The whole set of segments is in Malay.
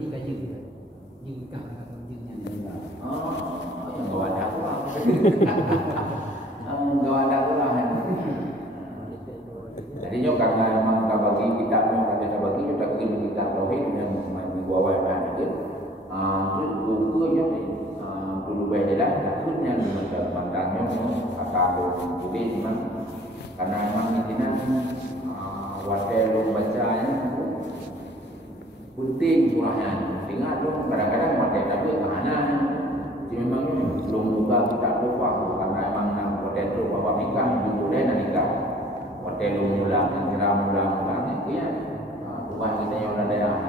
Tiga juga, juga jengnya. Oh, yang gak ada kurang. Gak ada kurang. Jadinya karena memang kita bagi kitabnya, kita bagi kita kitab tauhid yang membawa bahan itu, terus bukunya dulu berbeda, takutnya mantannya kata jadi memang karena memang ini waktu bacanya penting kurangnya, tinggal dong kadang-kadang waktu tapi mana, jadi memang belum buka kitab doa karena memang waktu itu bapak nikah judulnya nikah. Hotel mula, mula ni ya. Tuan kita yang ada yang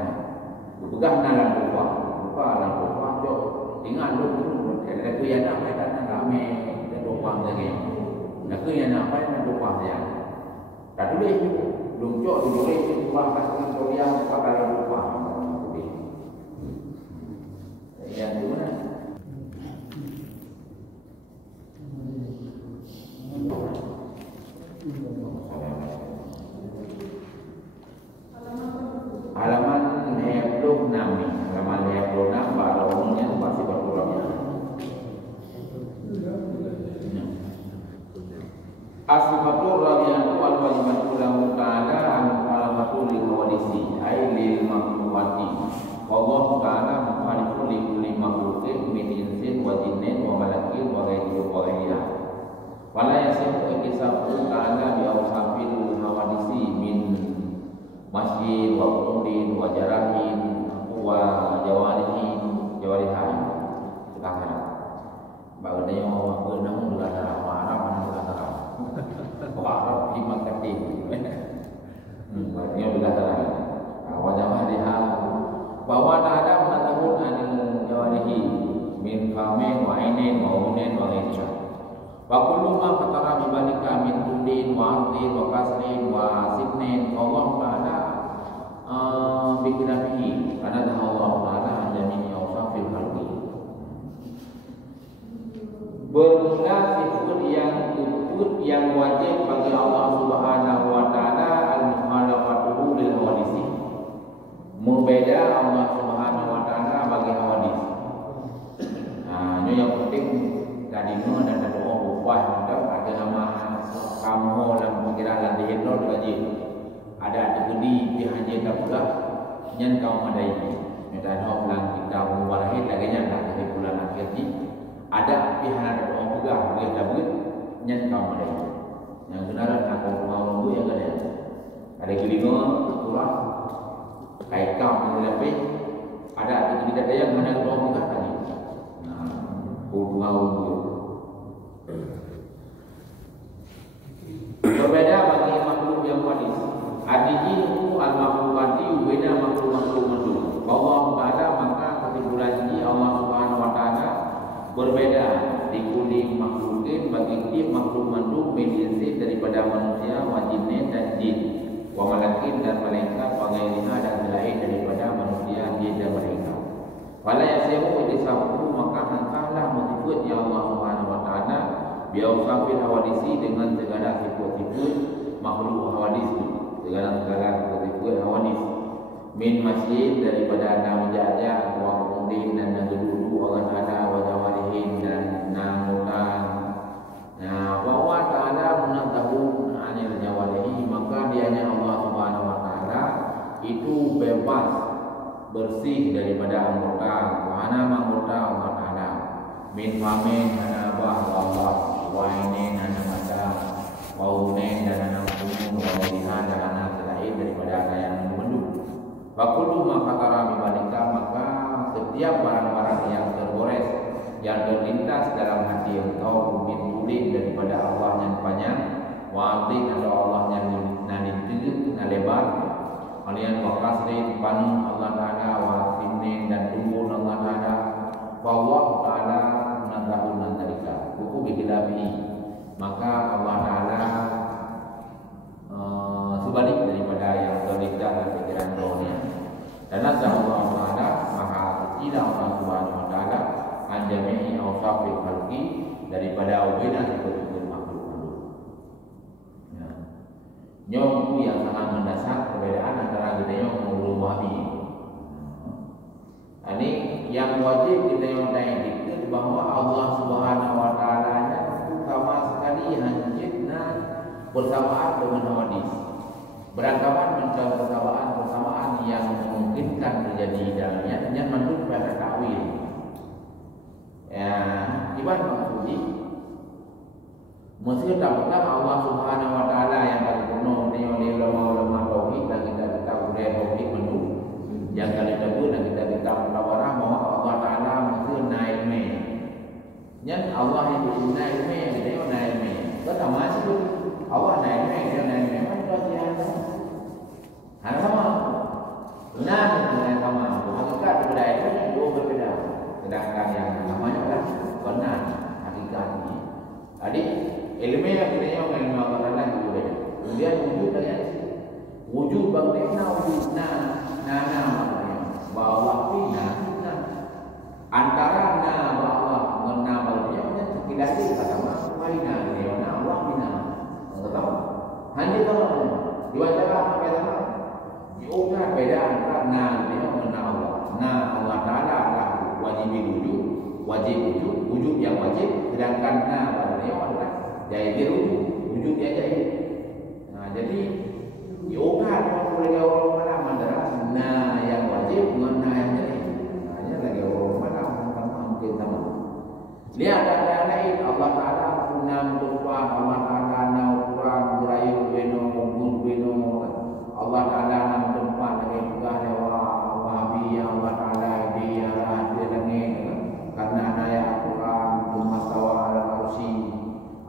bukan dalam doa, jok tinggal dulu. Ada tu yang apa yang ramai dan doa lagi. Nak yang apa yang doa saja. Tak boleh belum jok boleh doa kasih solia pakai doa. Yang tu mana? Halaman 26 ni, halaman 26 baru umumnya masih berkurangnya. Asmatul radhiyallahu anhu wajibatul lahu ta'ala al-alamatul lil hawadisi ay lil makhluqati. Allah ta'ala mukhalifun li kulli makhluqin min insin wa jinnin wa malakin wa ghairihi. Wala yasihu ikisabu ta'ala bi awsafil hawadisi min masjid wa qudin wa jarahin wa jawarihin sekarang bagainya orang berenang dengan Arab dengan Arab Arab lima kati bagainya dengan Arab wajahnya bahwa ada mengatakan anil jawarihi min famin wa ainin wa unin wa ghairiha wa kullu ma fatara bi balika min tudin wa ardin wa kasrin wa sibnin Allah ta'ala bikinabihi karena Allah ta'ala anjamini awsafil khalqi bermula sifat yang wajib bagi Allah subhanahu wa ta'ala al-mukhalafatuhu lil hawadisi membeda Allah subhanahu wa ta'ala bagi hawadis. Ini yang penting tadi dan ada ubah ada nama kamu dalam pikiran dan dihidro gaji ada gedi bihaji tak pula nyen kaum ada ini dan orang kita mubarahin lagi nya nak di bulan akhir ni ada pihak ada orang juga boleh dapat nyen kaum ada ini yang benar nak mau tu yang ada kelima kurang kai kaum lebih ada tidak ada yang mana orang juga tadi mau berbeda bagi makhluk yang wadis. Adijihu al-makhlukati beda makhluk-makhluk mendung. Allah Ta'ala maka kesimpulan ini Allah Subhanahu Wa Ta'ala berbeda di kuling makhlukin bagi tiap makhluk mendung medinsi daripada manusia, wajibnya dan jin, wa malakin dan malaikat, wa ghairiha dan selain daripada manusia, jin dan malaikat. Wala yasihu disabu maka entahlah menyebutnya Allah Subhanahu Wa Ta'ala biawsafil hawadisi dengan segala sifat-sifat makhluk hawadis itu segala sifat hawadis min masjid daripada nama jajah wa qudin dan nazudu orang ada wa jawarihin dan namutan wa ta'ala munazahun anil jawarihi maka dianya Allah Subhanahu Wa Ta'ala itu bebas bersih daripada anggota wa anggota Allah Ta'ala min famin hanabah Allah wainin anak mata waunin dan anak gunung waunihan dan anak selain daripada anak yang mendung fakulu maka tara bibalika maka setiap barang-barang yang tergores yang terlintas dalam hati engkau min tulin daripada Allah yang panjang wa'atik atau Allah yang naniti lebar kalian wakasri panu Allah Ta'ala wa'asimnin dan tumbun Allah Ta'ala Allah Ta'ala menantahun nantarika buku bikilabi maka Allah Ta'ala sebalik daripada yang terlintas dan pikiran rohnya dan azza Allah Ta'ala maha suci Allah Subhanahu Wa Ta'ala anjami'i awsafil khalqi daripada ubina sifat-sifat makhluk-makhluk nyong yang sangat mendasar perbedaan antara kita yang menurut Wahabi yang wajib kita yang dikir bahawa Allah Subhanahu Wa Taala sama sekali hanjitna bersamaan dengan hadis. Beranggapan mencari persamaan yang memungkinkan terjadi dalamnya yang menurut pada takwil. Ya, gimana maksudnya? Mesti dapatlah Allah Subhanahu Wa Taala yang paling penuh oleh ulama-ulama tauhid dan kita budaya tauhid menurut yang kali kedua dan kita mutawarah bahwa Allah Taala mesti nailme. Yang Allah yang nailme dia nailme. Pertama itu Allah nailme dia nailme mana dia? Hanya sama. Benar dengan sama. Hakikat budaya itu dua berbeda. Sedangkan yang namanya adalah benar hakikatnya. Jadi ilmu yang kita yang ilmu Allah Taala itu berbeda. Kemudian wujud dengan wujud bagaimana wujud nana maknanya bahwa pina antara na bahwa mena bagaimana sekidaknya kata makna dia na Allah pina tahu hanya tahu diwajibkan apa sama diubah beda antara na dia mena Allah Taala adalah wajib wujud yang wajib sedangkan na pada dia adalah jadi wujud dia jadi. Nah jadi diubah oleh orang mana mandara nah yang wajib dengan nah yang jadi. Hanya lagi orang mana mungkin sama. Lihat ada lain Allah Taala punya Tuhan Allah Taala na Quran berayu beno beno Allah Taala nam tempat dengan juga dewa wahabi Allah Taala dia lagi karena ayat Quran masawa ala kursi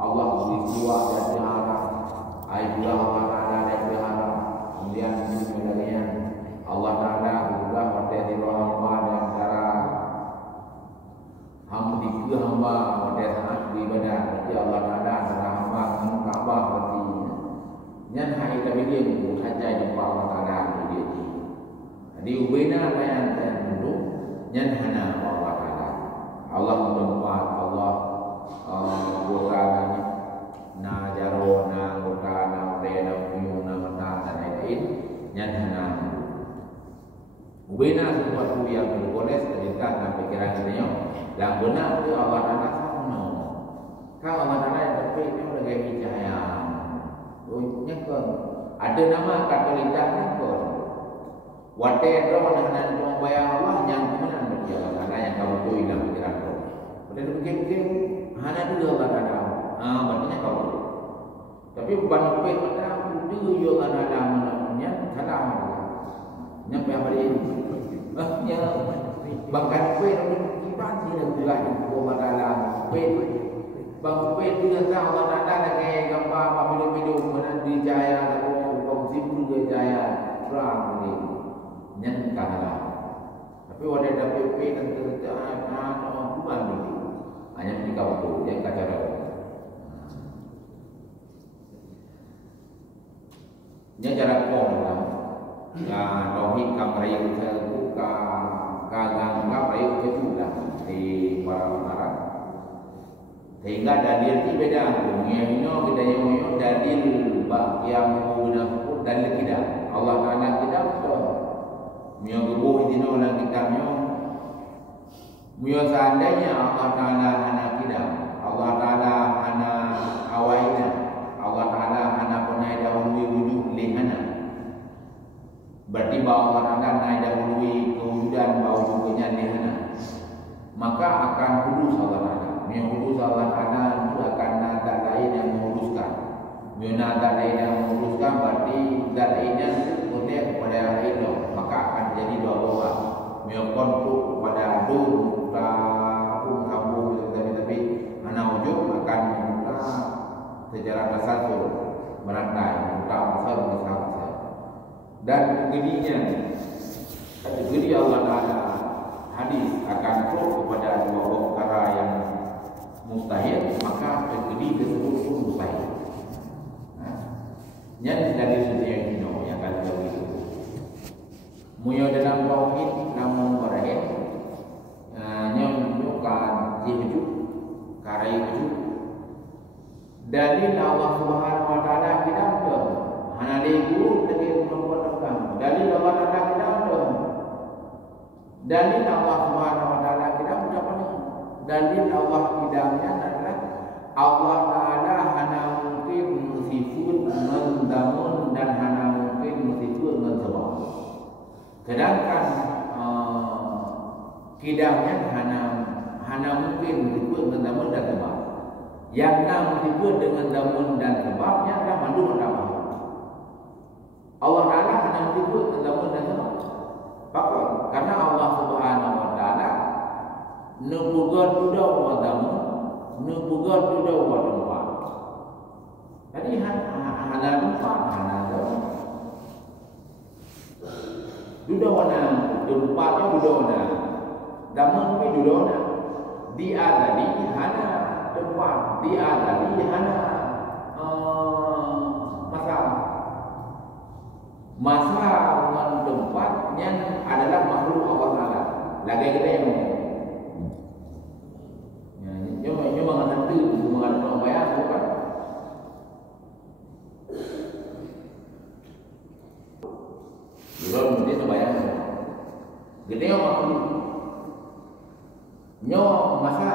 Allah beristiwa dan diharap ayat Allah Taala dan diharap kemudian sebenarnya Allah Taala juga pada di hamba dan cara hamba pada saat beribadah berarti Allah Taala adalah hamba Ka'bah berarti yang hari kami dia hajai jumpa Allah Taala dia. Jadi ubena yang dulu yang hana Allah Taala Allah mentempat Allah bukannya na jaro na bukan na na mata dan lain-lain yang hana ubena sesuatu yang boleh terdekat dalam pikiran kita yang benar itu Allah Taala sama kalau Allah Taala yang terbaik itu lagi cahaya nyekon ada nama katolikah nyekon watero dengan pembayang Allah yang kemenang berjalan karena yang kamu tuh dalam pikiran kau pada pikir-pikir hana dulu Allah Taala berarti kau tapi bukan apa pada dulu juga ada namanya salah nyampe apa ini ya bahkan kue itu kipas sih dan juga Allah Taala kue bang kue juga tahu Allah Taala lagi gambar apa video mana di jaya atau kongsi juga jaya perang ini nyantalah tapi wadah dapat PP dan kerjaan bukan begitu hanya ketika waktu yang kacara nya cara kong lah ya tauhid kamrai itu kagang kamrai itu lah di para ulama sehingga dalil itu beda yang kita yang dalil yang menggunakan dalil kita Allah Taala kita mio gebuh di nolak kita mio seandainya Allah Taala hana kita Allah Taala hana awaina Allah Taala hana pernah dahului wujud lihana berarti bahwa Allah Taala naik dahului kewujudan bahwa wujudnya lihana maka akan kudus Allah Taala mio kudus Allah Taala itu akan nada lain yang menguruskan mio nada lain yang menguruskan berarti zat lainnya boleh kepada yang lain maka akan jadi dua buah mio kontuk pada dulu kampung tapi anak ujung akan membuka sejarah tasasul merantai membuka pasal dan kegedinya kategori Allah Taala hadis akan terus kepada dua perkara yang mustahil maka kegedi tersebut pun mustahil. Yang dari sudut yang kata itu muyo dalam tauhid namun berahid menunjukkan hidup karai hidup dalil Allah Subhanahu Wa Taala kita betul hana guru dari perempuan dalil Allah Taala kita betul dalil Allah Subhanahu Wa dalil Allah kidamnya adalah Allah Ta'ala hana mungkin musifun mendamun dan hana mungkin musifun menzawab. Sedangkan kidamnya hana mungkin musifun mendamun dan sebab. Yang musifun dengan damun dan sebabnya adalah mandum dan apa. Allah Ta'ala hana musifun mendamun dan sebab. Pakon, karena Allah Subhanahu Wa Ta'ala nubugat duda wa damun, nubugat duda wa tempat. Jadi hana tempat, hana damun. Duda wana tempatnya duda wana, damun pun duda wana. Dia tadi hana tempat, dia tadi hana masa dengan tempatnya adalah makhluk Allah Ta'ala. Lagi kita yang nyo mengantu mengantu bayar bukan. Belum mesti bayar. Gede makhluk. Nyo masa